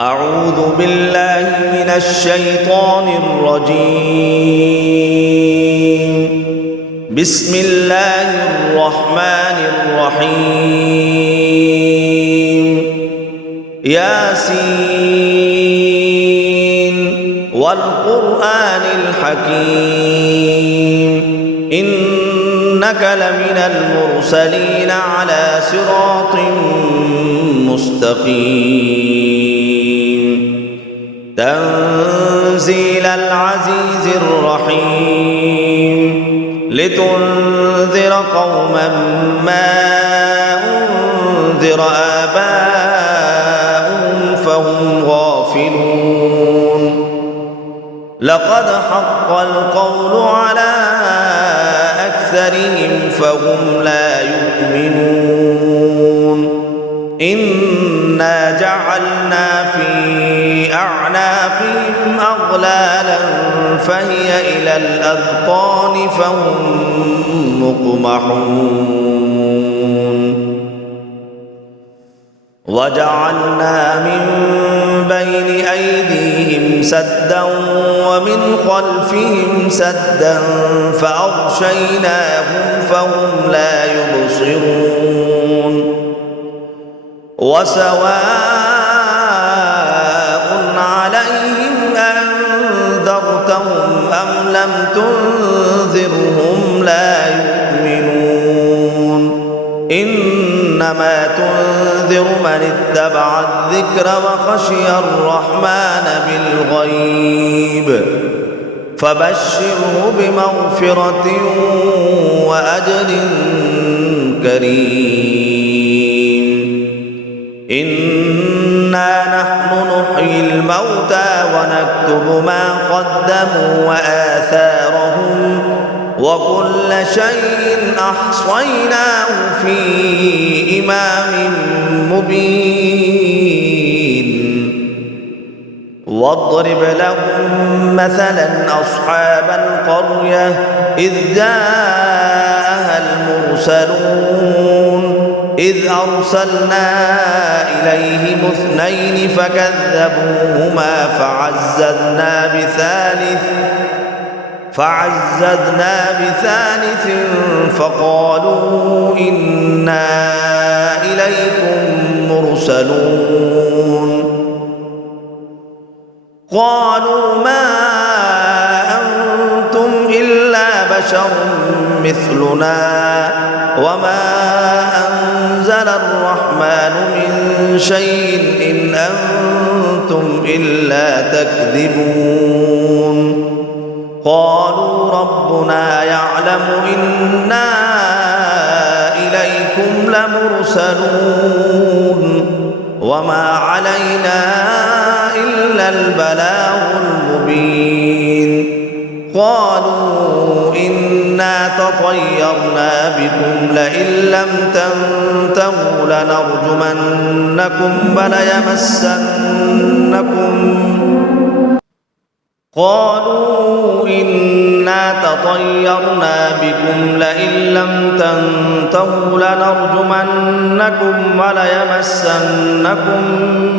أعوذ بالله من الشيطان الرجيم. بسم الله الرحمن الرحيم. ياسين والقرآن الحكيم إنك لمن المرسلين على صراط مستقيم تنزيل العزيز الرحيم لتنذر قوما ما أنذر آباؤهم فهم غافلون لقد حق القول على أكثرهم فهم لا يؤمنون إنا جعلنا في أعناقهم أغلالا فهي إلى الأذقان فهم مقمحون وجعلنا من بين أيديهم سدا ومن خلفهم سدا فأغشيناهم فهم لا يبصرون وسواء عليهم أنذرتهم أم لم تنذرهم لا يؤمنون إنما تنذر من اتبع الذكر وخشي الرحمن بالغيب فبشره بمغفرة وأجر كريم إنا نحن نحيي الموتى ونكتب ما قدموا وآثارهم وكل شيء أحصيناه في إمام مبين واضرب لهم مثلا أصحاب القرية إذ جاءها المرسلون إذ أرسلنا إليهم اثنين فكذبوهما فعززنا بثالث فقالوا إنا إليكم مرسلون قالوا ما أنتم إلا بشر مثلنا وما أنزل الرحمن من شيء إن أنتم إلا تكذبون قالوا ربنا يعلم إنا إليكم لمرسلون وما علينا إلا البلاغ المبين قالوا إنا تطيرنا بكم لئن لم تنتهوا لنرجمنكم وليمسنكم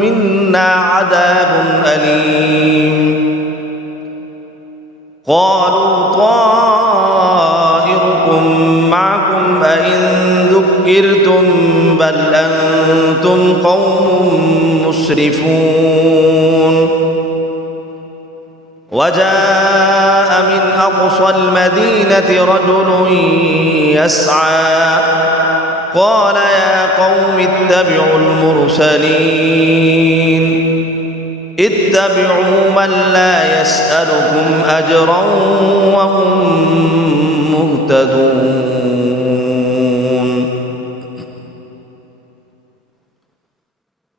منا عذاب أليم قالوا طائركم معكم أئن ذكرتم بل أنتم قوم مسرفون وجاء من أقصى المدينة رجل يسعى قال يا قوم اتبعوا المرسلين اتبعوا من لا يسألكم أجرا وهم مهتدون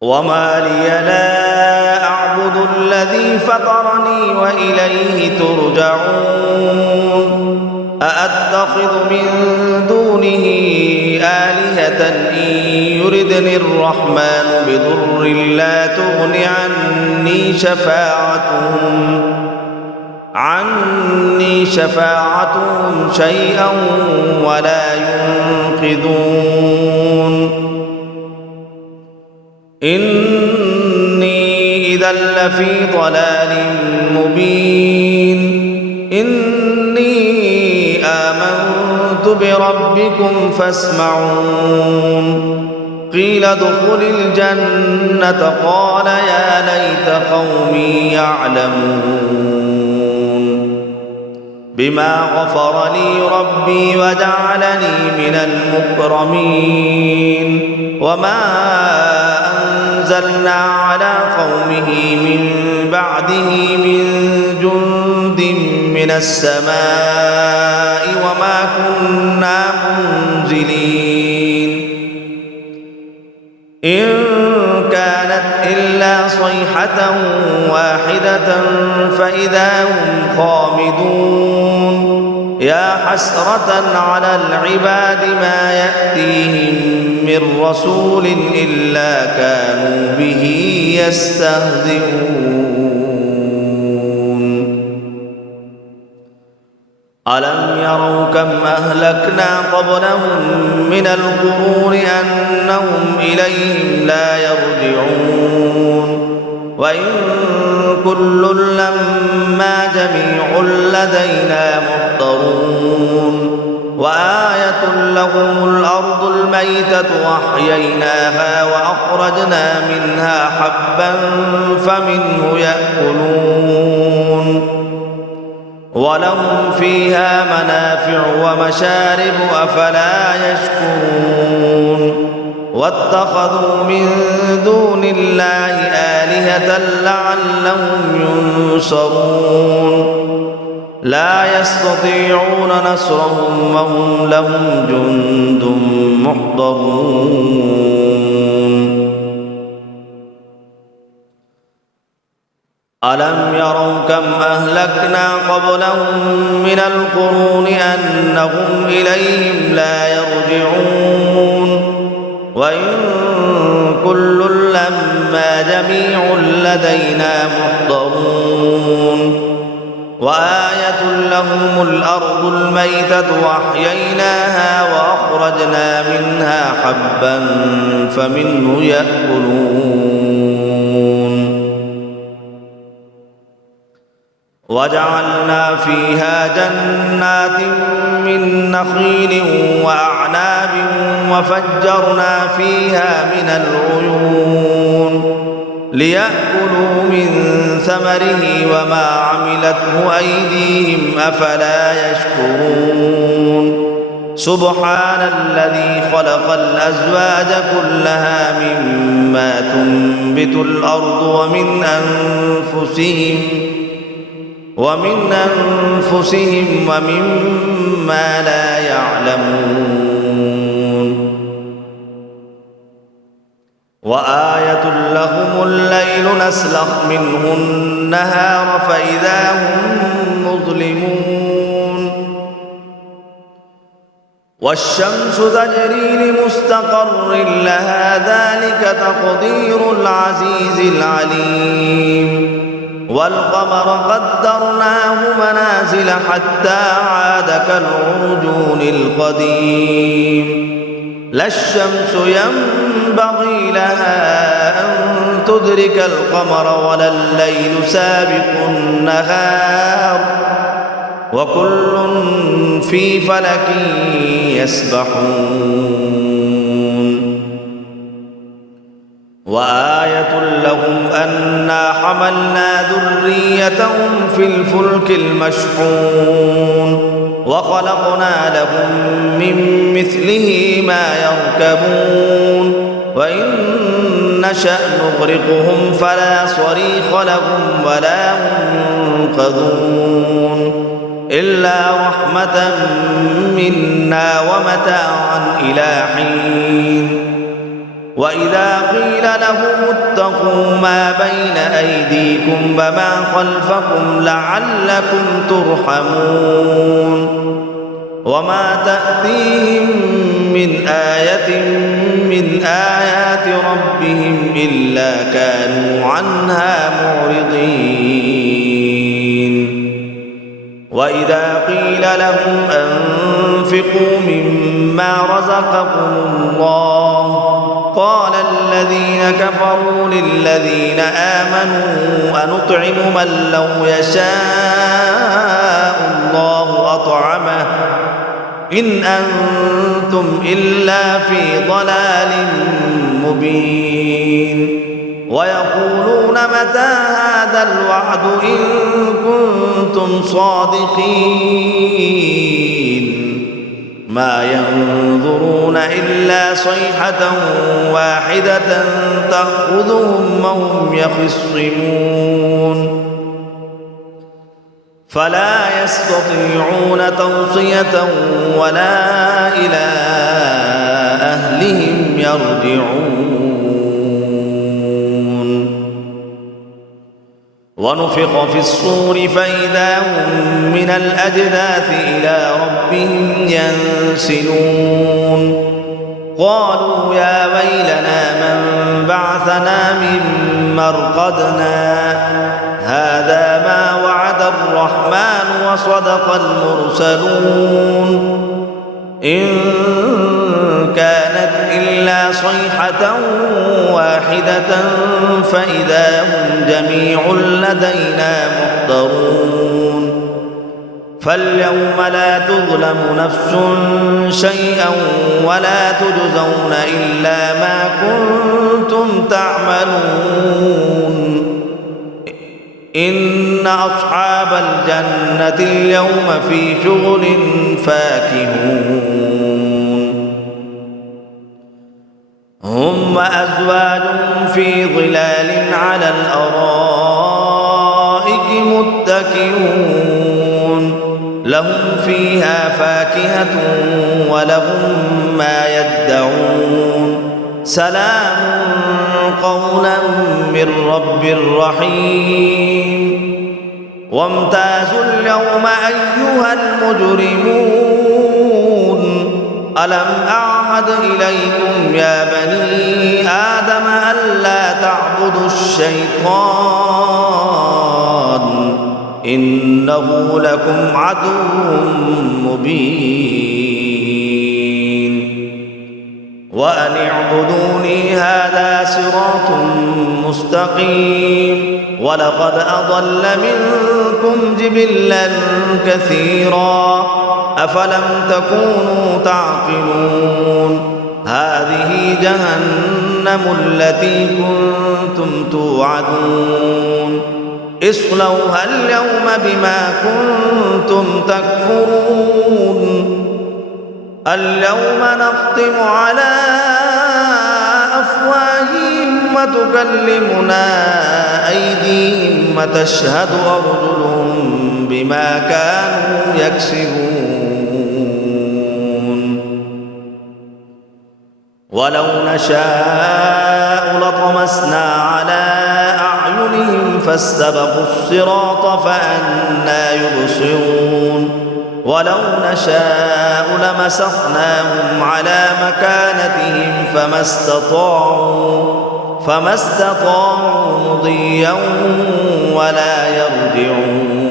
وما لي لا أعبد الذي فطرني وإليه ترجعون أأتخذ من دونه آلهة إن يردني الرحمن بضر لا تغن عني شفاعتهم شيئا ولا ينقذون إني إذا لفي ضلال مبين إني آمنت بربكم فاسمعون قيل ادخل الجنة قال يا ليت قومي يعلمون بما غفر لي ربي وجعلني من المكرمين وما أنزلنا على قومه من بعده من جند من السماء وما كنا منزلين إن كانت إلا صيحة واحدة فإذا هم خامدون يا حسرة على العباد ما يأتيهم من رسول إلا كانوا به يستهزئون ألم يروا كم أهلكنا قبلهم من القرون أنهم إليهم لا يرجعون وإن كل لما جميع لدينا محضرون وآية لهم الأرض الميتة وأحييناها وأخرجنا منها حبا فمنه يأكلون ولهم فيها منافع ومشارب أفلا يشكرون واتخذوا من دون الله آلهة لعلهم ينصرون لا يستطيعون نصرهم وهم لهم جند محضرون ألم يروا كم أهلكنا قبلهم من القرون أنهم إليهم لا يرجعون وإن كل لما جميع لدينا محضرون وآية لهم الأرض الميتة وأحييناها وأخرجنا منها حبا فمنه يأكلون وجعلنا فيها جنات من نخيل وأعناب وفجرنا فيها من العيون ليأكلوا من ثمره وما عملته أيديهم أفلا يشكرون سبحان الذي خلق الأزواج كلها مما تنبت الأرض ومن أنفسهم ومما لا يعلمون وآية لهم الليل نسلخ منه النهار فإذا هم مظلمون والشمس تجري لمستقر لها ذلك تقدير العزيز العليم والقمر قدرناه منازل حتى عاد كالعرجون القديم لا الشمس ينبغي لها أن تدرك القمر ولا الليل سابق النهار وكل في فلك يسبحون وآية لهم أنا حملنا ذريتهم في الفلك المشحون وخلقنا لهم من مثله ما يركبون وإن نشأ نغرقهم فلا صريخ لهم ولا هم ينقذون إلا رحمة منا ومتاعا إلى حين وإذا قيل لهم اتقوا ما بين أيديكم وما خلفكم لعلكم ترحمون وما تأتيهم من آية من آيات ربهم إلا كانوا عنها معرضين وإذا قيل لهم أنفقوا مما رزقكم الله وقال الذين كفروا للذين آمنوا أنطعم من لو يشاء الله أطعمه إن أنتم إلا في ضلال مبين ويقولون متى هذا الوعد إن كنتم صادقين ما ينظرون إلا صيحة واحدة تأخذهم وهم يخصمون فلا يستطيعون توصية ولا إلى أهلهم يرجعون ونفخ في الصور فإذا هم من الأجداث إلى ربهم ينسلون قالوا يا ويلنا من بعثنا من مرقدنا هذا ما وعد الرحمن وصدق المرسلون إن كانت إلا صيحة واحدة فإذا هم جميع لدينا محضرون فاليوم لا تظلم نفس شيئا ولا تجزون إلا ما كنتم تعملون إن أصحاب الجنة اليوم في شغل فاكهون هم وأزواجهم في ظلال على الأرائك متكئون لهم فيها فاكهة ولهم ما يدعون سلام قولا من رب رحيم وامتازوا اليوم أيها المجرمون ألم أعهد إليكم يا بني آدم ألا تعبدوا الشيطان إنه لكم عدو مبين وأن اعبدوني هذا صراط مستقيم ولقد أضل منكم جبلا كثيرا أفلم تكونوا تعقلون هذه جهنم التي كنتم توعدون اصلوها اليوم بما كنتم تكفرون اليوم نختم على أفواههم وتكلمنا أيديهم وتشهد أرجلهم بما كانوا يكسبون ولو نشاء لطمسنا على أعينهم فاستبقوا الصراط فأنى يبصرون ولو نشاء لمسخناهم على مكانتهم فما استطاعوا مضيا ولا يرجعون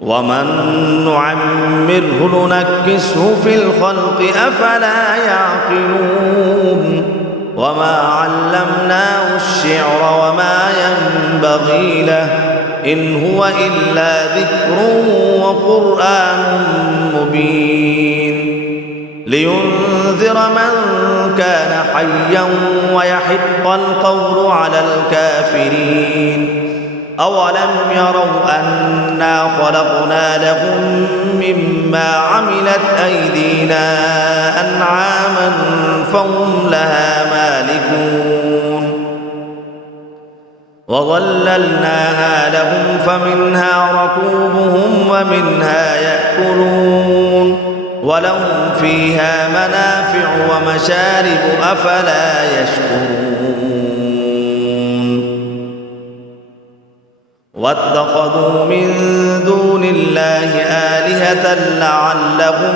ومن نعمره ننكسه في الخلق أفلا يعقلون وما علمناه الشعر وما ينبغي له إن هو إلا ذكر وقرآن مبين لينذر من كان حيا ويحق القول على الكافرين أولم يروا أنا خلقنا لهم مما عملت أيدينا أنعاما فهم لها مالكون وظللناها لهم فمنها ركوبهم ومنها يأكلون ولهم فيها منافع ومشارب أفلا يشكرون واتخذوا من دون الله آلهة لعلهم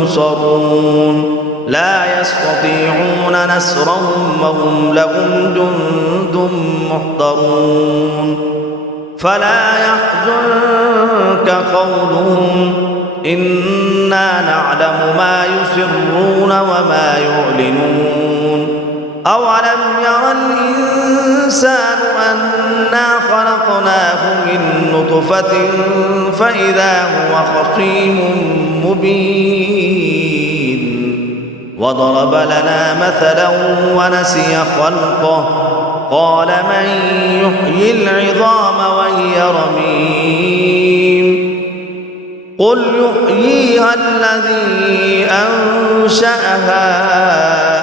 ينصرون لا يستطيعون نصرهم وهم لهم جند محضرون فلا يحزنك قولهم إنا نعلم ما يسرون وما يعلنون أولم ير الإنسان أنا خلقناه من نطفة فإذا هو خصيم مبين وضرب لنا مثلا ونسي خلقه قال من يحيي العظام وهي رميم قل يحييها الذي أنشأها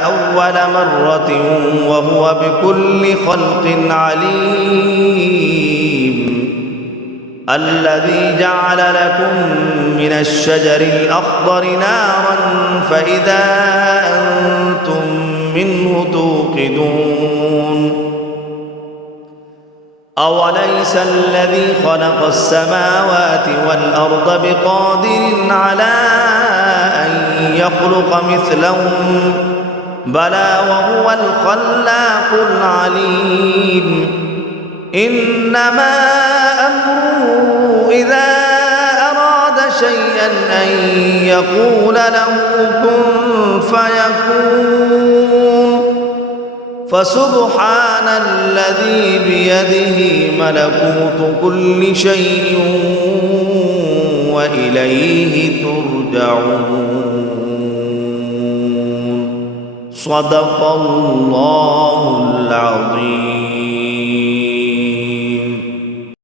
أول مرة وهو بكل خلق عليم الذي جعل لكم من الشجر الأخضر نارا فإذا أنتم منه توقدون أوليس الذي خلق السماوات والأرض بقادر على أن يخلق مثلهم بلى وهو الخلاق العليم إنما أمره إذا أراد شيئا أن يقول له كن فيكون فسبحان الذي بيده ملكوت كل شيء وإليه ترجعون صدق الله العظيم.